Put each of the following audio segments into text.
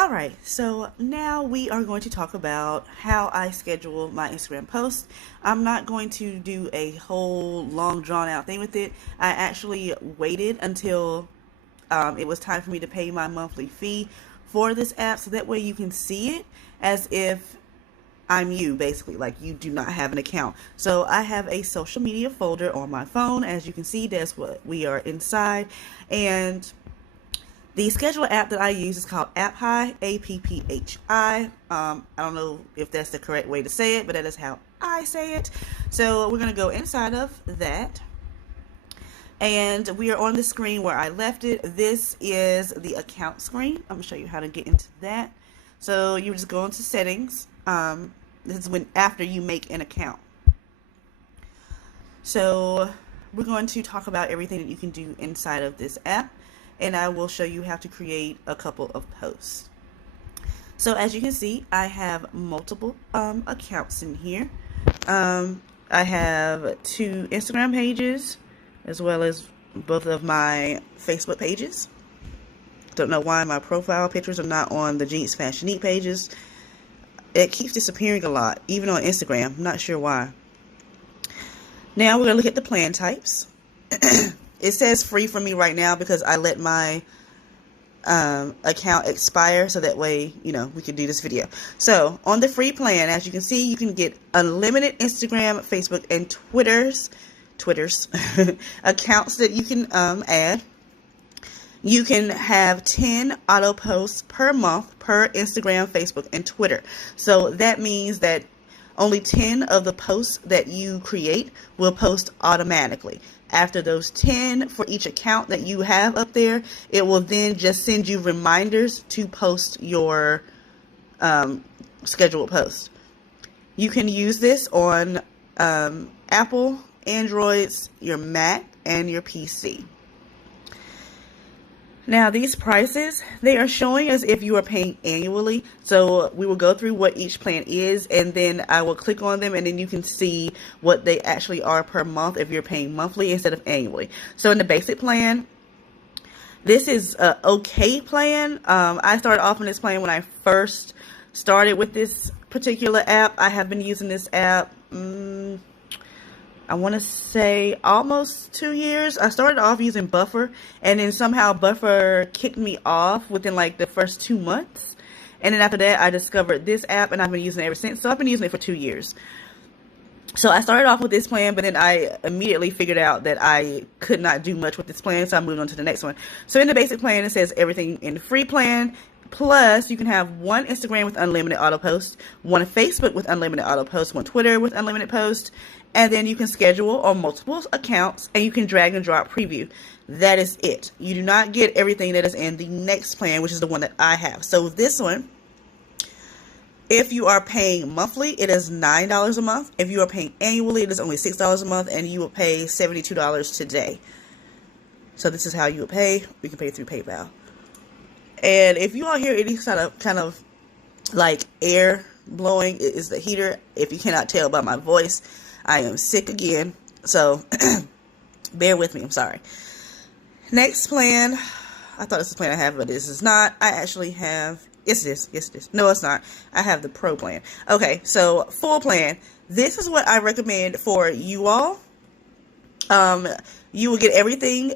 Alright, so now we are going to talk about how I schedule my Instagram posts. I'm not going to do a whole long drawn out thing with it. I actually waited until it was time for me to pay my monthly fee for this app so that way you can see it as if I'm you, basically, like you do not have an account. So I have a social media folder on my phone. As you can see, that's what we are inside. And the scheduler app that I use is called AppHi, APPHI. I don't know if that's the correct way to say it, but that is how I say it. So we're going to go inside of that. And we are on the screen where I left it. This is the account screen. I'm going to show you how to get into that. So you just go into settings. This is after you make an account. So we're going to talk about everything that you can do inside of this app. And I will show you how to create a couple of posts. So as you can see, I have multiple accounts in here. I have 2 Instagram pages as well as both of my Facebook pages. Don't know why my profile pictures are not on the Jeans Fashion Neat pages. It keeps disappearing a lot, even on Instagram. I'm not sure why. Now we're going to look at the plan types. It says free for me right now because I let my account expire so that way, we can do this video. So on the free plan, as you can see, you can get unlimited Instagram, Facebook, and Twitter's accounts that you can add. You can have 10 auto posts per month per Instagram, Facebook, and Twitter. So that means that only 10 of the posts that you create will post automatically. After those 10 for each account that you have up there, it will then just send you reminders to post your scheduled post. You can use this on Apple, Androids, your Mac, and your PC. Now these prices, they are showing as if you are paying annually. So we will go through what each plan is and then I will click on them and then you can see what they actually are per month if you're paying monthly instead of annually. So in the basic plan, this is an okay plan. I started off on this plan when I first started with this particular app. I have been using this app I want to say almost 2 years. I started off using Buffer and then somehow Buffer kicked me off within like the first 2 months. And then after that, I discovered this app and I've been using it ever since. So I've been using it for 2 years. So I started off with this plan, but then I immediately figured out that I could not do much with this plan. So I moved on to the next one. So in the basic plan, it says everything in the free plan. Plus, you can have 1 Instagram with unlimited auto post, 1 Facebook with unlimited auto post, 1 Twitter with unlimited post, and then you can schedule on multiple accounts and you can drag and drop preview. That is it. You do not get everything that is in the next plan, which is the one that I have. So this one, if you are paying monthly, it is $9 a month. If you are paying annually, it is only $6 a month, and you will pay $72 today. So this is how you will pay. You can pay through PayPal. And if you all hear any kind of like air blowing, it is the heater. If you cannot tell by my voice, I am sick again. So bear with me. I'm sorry. Next plan. I thought this was the plan I have, but this is not. I actually have. Yes, it is. Yes, it is. No, it's not. I have the Pro plan. Okay, so full plan. This is what I recommend for you all. You will get everything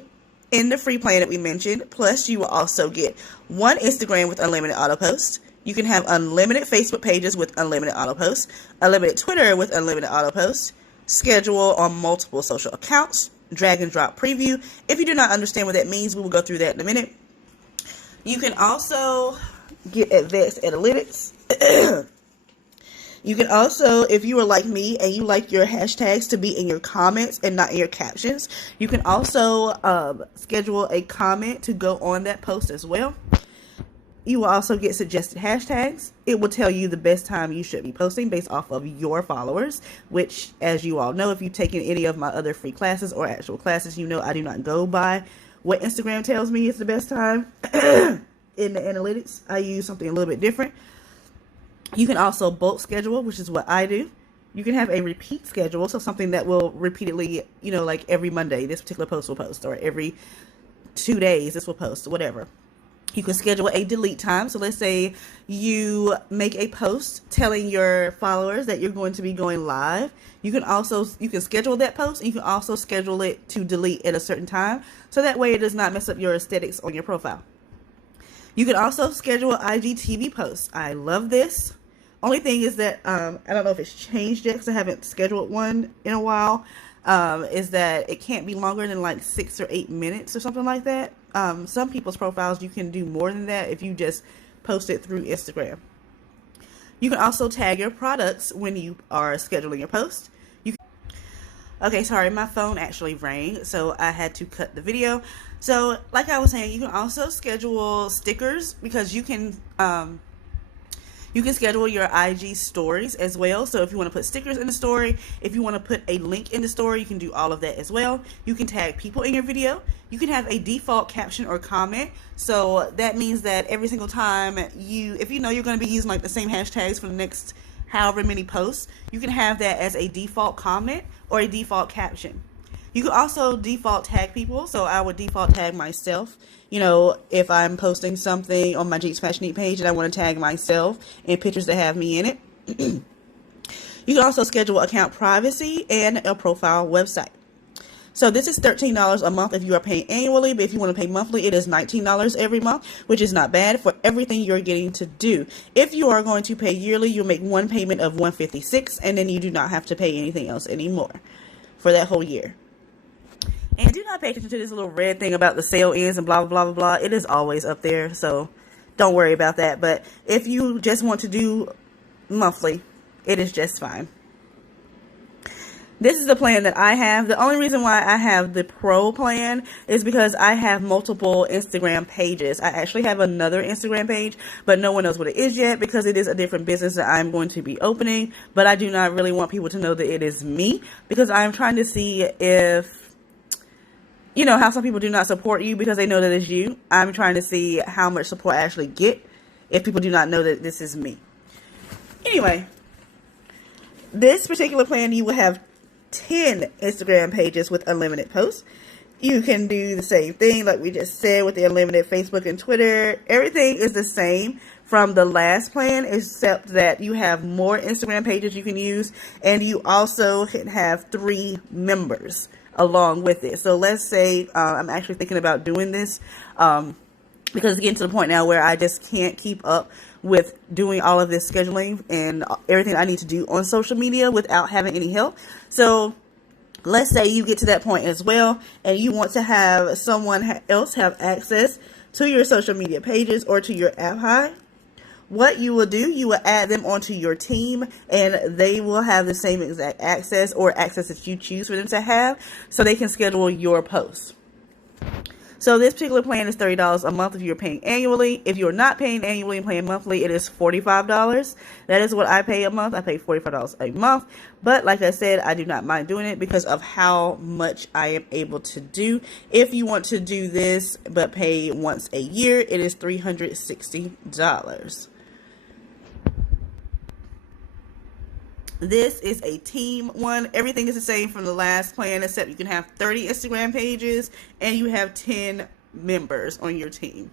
in the free plan that we mentioned, plus you will also get 1 Instagram with unlimited auto posts. You can have unlimited Facebook pages with unlimited auto posts, unlimited Twitter with unlimited auto posts, schedule on multiple social accounts, drag and drop preview. If you do not understand what that means, we will go through that in a minute. You can also get advanced analytics. You can also, if you are like me and you like your hashtags to be in your comments and not in your captions, you can also schedule a comment to go on that post as well. You will also get suggested hashtags. It will tell you the best time you should be posting based off of your followers, which, as you all know, if you've taken any of my other free classes or actual classes, you know I do not go by what Instagram tells me is the best time. In the analytics, I use something a little bit different. You can also bulk schedule, which is what I do. You can have a repeat schedule, so something that will repeatedly, like every Monday, this particular post will post, or every 2 days, this will post, whatever. You can schedule a delete time. So let's say you make a post telling your followers that you're going to be going live. You can schedule that post. And you can also schedule it to delete at a certain time. So that way it does not mess up your aesthetics on your profile. You can also schedule IGTV posts. I love this. Only thing is that I don't know if it's changed yet because I haven't scheduled one in a while. Is that it can't be longer than like 6 or 8 minutes or something like that. Some people's profiles you can do more than that if you just post it through Instagram. You can also tag your products when you are scheduling your post. Okay, sorry, my phone actually rang, so I had to cut the video. So, like I was saying, you can also schedule stickers because you can schedule your IG stories as well. So if you want to put stickers in the story, if you want to put a link in the story, you can do all of that as well. You can tag people in your video. You can have a default caption or comment. So that means that every single time if you know you're going to be using like the same hashtags for the next however many posts, you can have that as a default comment or a default caption. You can also default tag people. So I would default tag myself. You know, if I'm posting something on my Jeeps Fashion Eat page and I want to tag myself in pictures that have me in it. You can also schedule account privacy and a profile website. So this is $13 a month if you are paying annually, but if you want to pay monthly, it is $19 every month, which is not bad for everything you're getting to do. If you are going to pay yearly, you'll make one payment of $156, and then you do not have to pay anything else anymore for that whole year. And do not pay attention to this little red thing about the sale ends and blah, blah, blah, blah, blah. It is always up there, so don't worry about that. But if you just want to do monthly, it is just fine. This is the plan that I have. The only reason why I have the Pro plan is because I have multiple Instagram pages. I actually have another Instagram page, but no one knows what it is yet because it is a different business that I'm going to be opening. But I do not really want people to know that it is me because I'm trying to see if, you know, how some people do not support you because they know that it's you. I'm trying to see how much support I actually get if people do not know that this is me. Anyway, this particular plan, you will have 10 Instagram pages with unlimited posts. You can do the same thing like we just said with the unlimited Facebook and Twitter. Everything is the same from the last plan except that you have more Instagram pages you can use, and you also can have 3 members along with it. So let's say I'm actually thinking about doing this because it's getting to the point now where I just can't keep up with doing all of this scheduling and everything I need to do on social media without having any help. So let's say you get to that point as well and you want to have someone else have access to your social media pages or to your app high. What you will do, you will add them onto your team and they will have the same exact access or access that you choose for them to have so they can schedule your posts. So this particular plan is $30 a month if you're paying annually. If you're not paying annually and paying monthly, it is $45. That is what I pay a month. I pay $45 a month. But like I said, I do not mind doing it because of how much I am able to do. If you want to do this but pay once a year, it is $360. This is a team one. Everything is the same from the last plan except you can have 30 Instagram pages and you have 10 members on your team.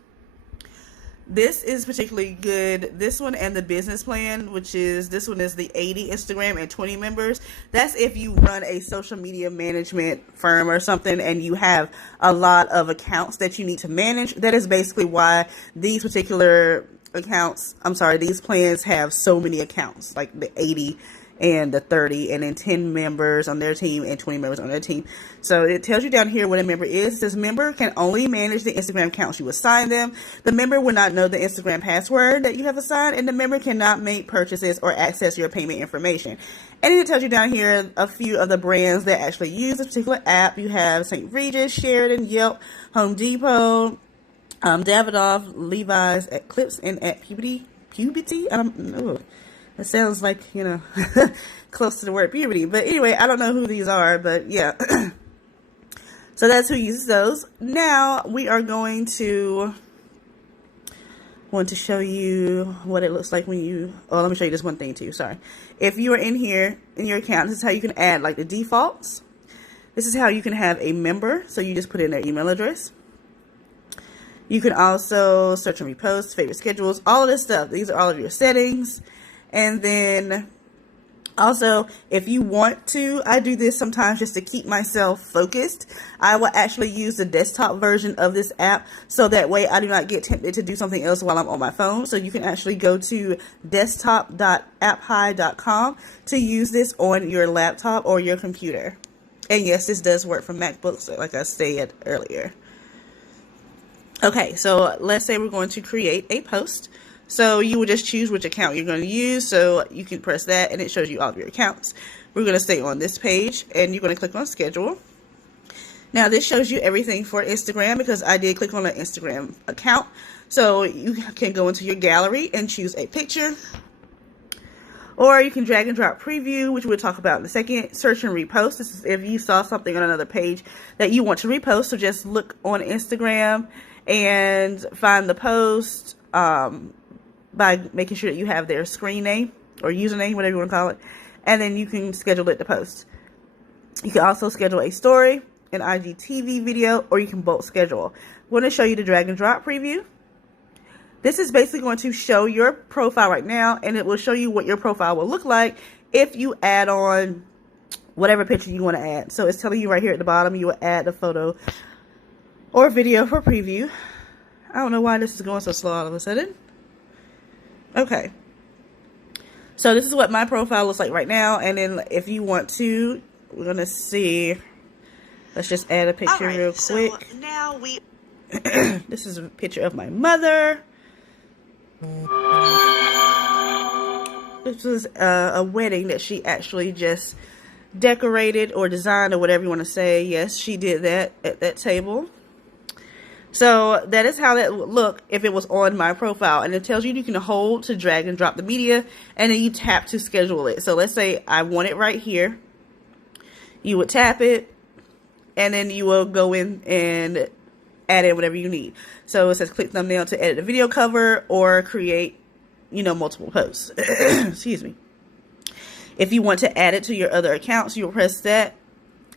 This is particularly good. This one and the business plan, which is this one is the 80 Instagram and 20 members. That's if you run a social media management firm or something and you have a lot of accounts that you need to manage. That is basically why these particular these plans have so many accounts, like the 80 and the 30 and then 10 members on their team and 20 members on their team. So it tells you down here what a member is. It says member can only manage the Instagram accounts you assign them. The member will not know the Instagram password that you have assigned, and the member cannot make purchases or access your payment information. And then it tells you down here a few of the brands that actually use this particular app. You have St. Regis, Sheridan, Yelp, Home Depot, Davidoff, Levi's, Eclipse, and at Puberty. I don't know. It sounds like, you know, close to the word puberty. But anyway, I don't know who these are, but yeah. So that's who uses those. Now we are going to want to show you what it looks like when you, let me show you this one thing too, sorry. If you are in here, in your account, this is how you can add like the defaults. This is how you can have a member. So you just put in their email address. You can also search and repost, favorite schedules, all of this stuff. These are all of your settings. And then also, if you want to, I do this sometimes just to keep myself focused. I will actually use the desktop version of this app so that way I do not get tempted to do something else while I'm on my phone. So you can actually go to desktop.apphigh.com to use this on your laptop or your computer. And yes, this does work for MacBooks, like I said earlier. Okay, so let's say we're going to create a post. So you will just choose which account you're going to use. So you can press that and it shows you all of your accounts. We're going to stay on this page and you're going to click on schedule. Now this shows you everything for Instagram because I did click on an Instagram account. So you can go into your gallery and choose a picture. Or you can drag and drop preview, which we'll talk about in a second. Search and repost. This is if you saw something on another page that you want to repost. So just look on Instagram and find the post by making sure that you have their screen name or username, whatever you want to call it. And then you can schedule it to post. You can also schedule a story, an IGTV video, or you can bulk schedule. I'm going to show you the drag and drop preview. This is basically going to show your profile right now, and it will show you what your profile will look like if you add on whatever picture you want to add. So it's telling you right here at the bottom, you will add a photo or video for preview. I don't know why this is going so slow all of a sudden. Okay. So this is what my profile looks like right now, and then if you want to, we're going to see. Let's just add a picture real quick. So now we this is a picture of my mother. This was a wedding that she actually just decorated or designed or whatever you want to say. Yes, she did that at that table. So that is how that would look if it was on my profile. And it tells you can hold to drag and drop the media, and then you tap to schedule it. So let's say I want it right here. You would tap it, and then you will go in and add in whatever you need. So it says click thumbnail to edit a video cover or create, multiple posts. Excuse me. If you want to add it to your other accounts, you will press that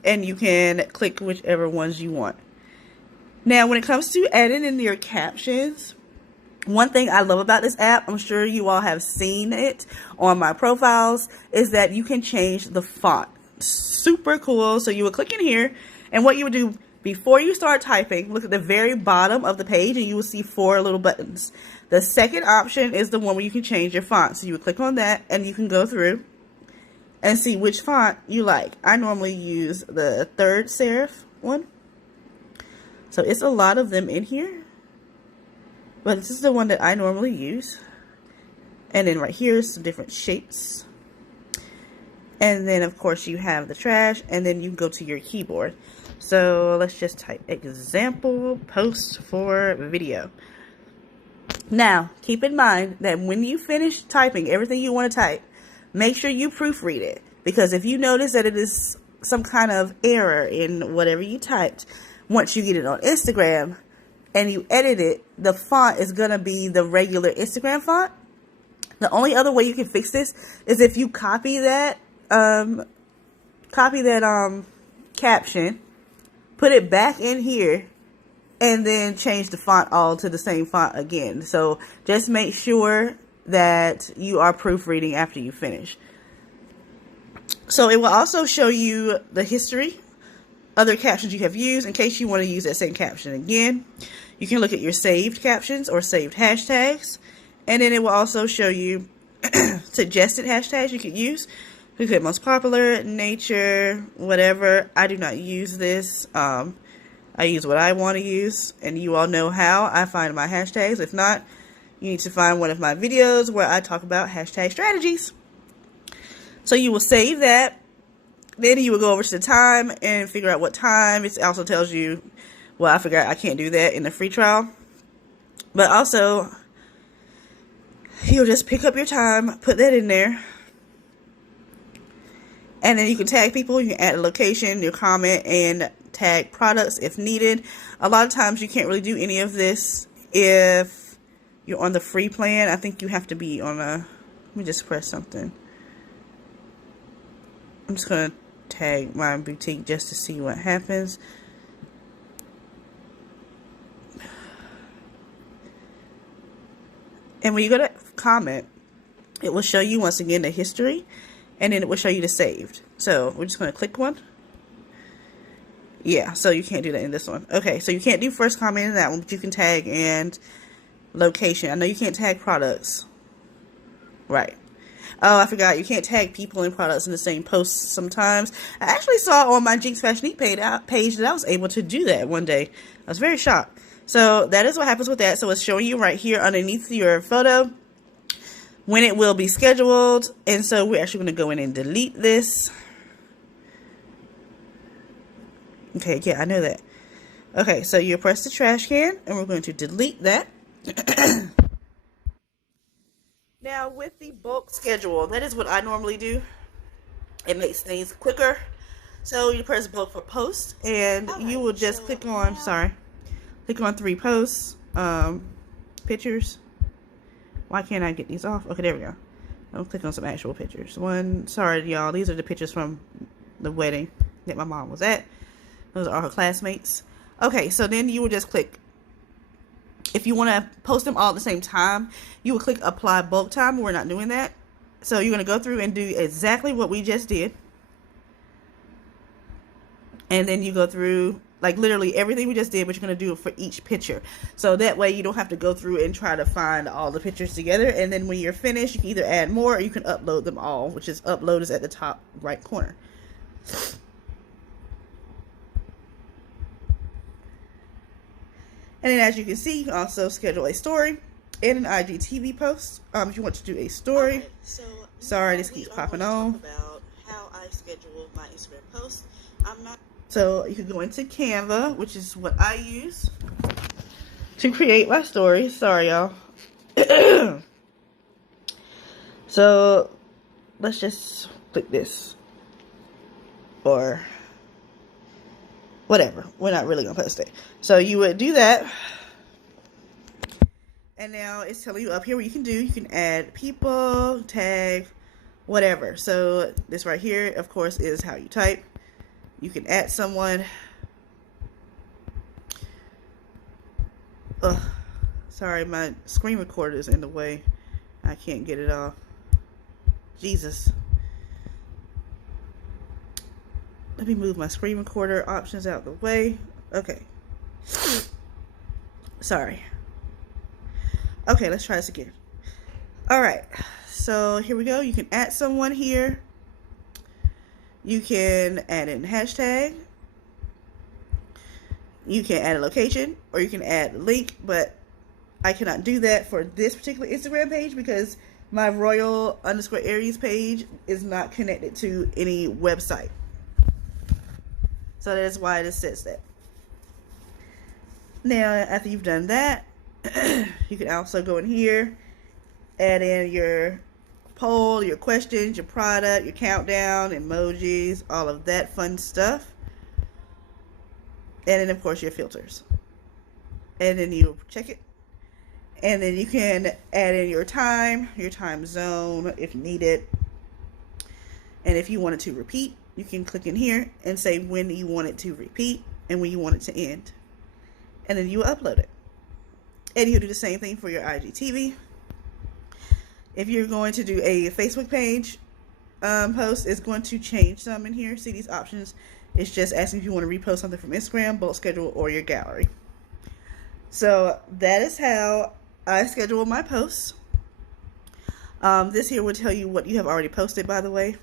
and you can click whichever ones you want. Now, when it comes to adding in your captions, one thing I love about this app, I'm sure you all have seen it on my profiles, is that you can change the font. Super cool. So you would click in here, and what you would do before you start typing, look at the very bottom of the page and you will see 4 little buttons. The second option is the one where you can change your font. So you would click on that and you can go through and see which font you like. I normally use the 3rd serif one. So it's a lot of them in here, but this is the one that I normally use. And then right here is some different shapes. And then of course you have the trash, and then you go to your keyboard. So let's just type example post for video. Now, keep in mind that when you finish typing everything you want to type, make sure you proofread it. Because if you notice that it is some kind of error in whatever you typed, once you get it on Instagram and you edit it, the font is going to be the regular Instagram font. The only other way you can fix this is if you copy that caption, put it back in here, and then change the font all to the same font again. So just make sure that you are proofreading after you finish. So it will also show you the history, other captions you have used in case you want to use that same caption again. You can look at your saved captions or saved hashtags, and then it will also show you suggested hashtags you could use. We could most popular, nature, whatever. I do not use this. I use what I want to use, and you all know how I find my hashtags. If not, you need to find one of my videos where I talk about hashtag strategies. So you will save that. Then you will go over to the time and figure out what time. It also tells you, well, I forgot I can't do that in the free trial. But also, you'll just pick up your time, put that in there. And then you can tag people, you can add a location, your comment, and tag products if needed. A lot of times you can't really do any of this if you're on the free plan. I think you have to be on a, let me just press something. I'm just going to tag my boutique just to see what happens. And when you go to comment, it will show you once again the history, and then it will show you the saved. So we're just going to click one. Yeah, so you can't do that in this one. Okay, so you can't do first comment in that one, but you can tag and location. I know you can't tag products. Right. Oh, I forgot. You can't tag people and products in the same post sometimes. I actually saw on my Jinx Fashioneek page that I was able to do that one day. I was very shocked. So that is what happens with that. So it's showing you right here underneath your photo when it will be scheduled. And so we're actually going to go in and delete this. Okay, yeah, I know that. Okay, so you press the trash can and we're going to delete that. Now, with the bulk schedule, that is what I normally do. It makes things quicker. So you press bulk for post, and you will just click on, click on 3 posts, pictures. Why can't I get these off? Okay, there we go. I'll click on some actual pictures. Sorry, y'all, these are the pictures from the wedding that my mom was at. Those are her classmates. Okay, so then you will just click. If you want to post them all at the same time, you will click apply bulk time. We're not doing that. So you're going to go through and do exactly what we just did. And then you go through like literally everything we just did, but you're going to do it for each picture. So that way you don't have to go through and try to find all the pictures together. And then when you're finished, you can either add more or you can upload them all, which is upload is at the top right corner. And then as you can see, you can also schedule a story and an IGTV post if you want to do a story. Okay, so sorry, this keeps popping on. About how I schedule my Instagram posts. So you can go into Canva, which is what I use to create my stories. Sorry, y'all. So let's just click this or whatever. We're not really gonna post it. So you would do that. And now it's telling you up here what you can do. You can add people, tag, whatever. So this right here, of course, is how you type. You can add someone. Ugh. Sorry, my screen recorder is in the way. I can't get it off. Jesus. Let me move my screen recorder options out the way. Okay. Sorry. Okay, let's try this again. Alright. So here we go. You can add someone here. You can add in hashtag. You can add a location. Or you can add a link. But I cannot do that for this particular Instagram page because my Royal_Aries page is not connected to any website. So that's why it says that. Now, after you've done that, you can also go in here, add in your poll, your questions, your product, your countdown, emojis, all of that fun stuff. And then, of course, your filters. And then you check it. And then you can add in your time zone if needed. And if you wanted to repeat, you can click in here and say when you want it to repeat and when you want it to end. And then you upload it. And you do the same thing for your IGTV. If you're going to do a Facebook page post, it's going to change some in here. See these options? It's just asking if you want to repost something from Instagram, bulk schedule, or your gallery. So that is how I schedule my posts. This here will tell you what you have already posted, by the way.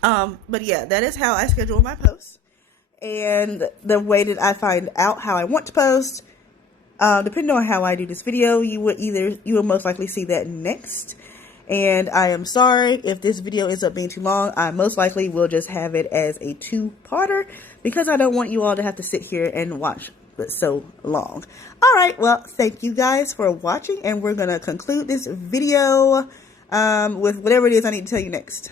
But yeah, that is how I schedule my posts. And the way that I find out how I want to post, depending on how I do this video, you will most likely see that next. And I am sorry if this video ends up being too long. I most likely will just have it as a 2-parter because I don't want you all to have to sit here and watch it so long. All right, well, thank you guys for watching, and we're gonna conclude this video with whatever it is I need to tell you next.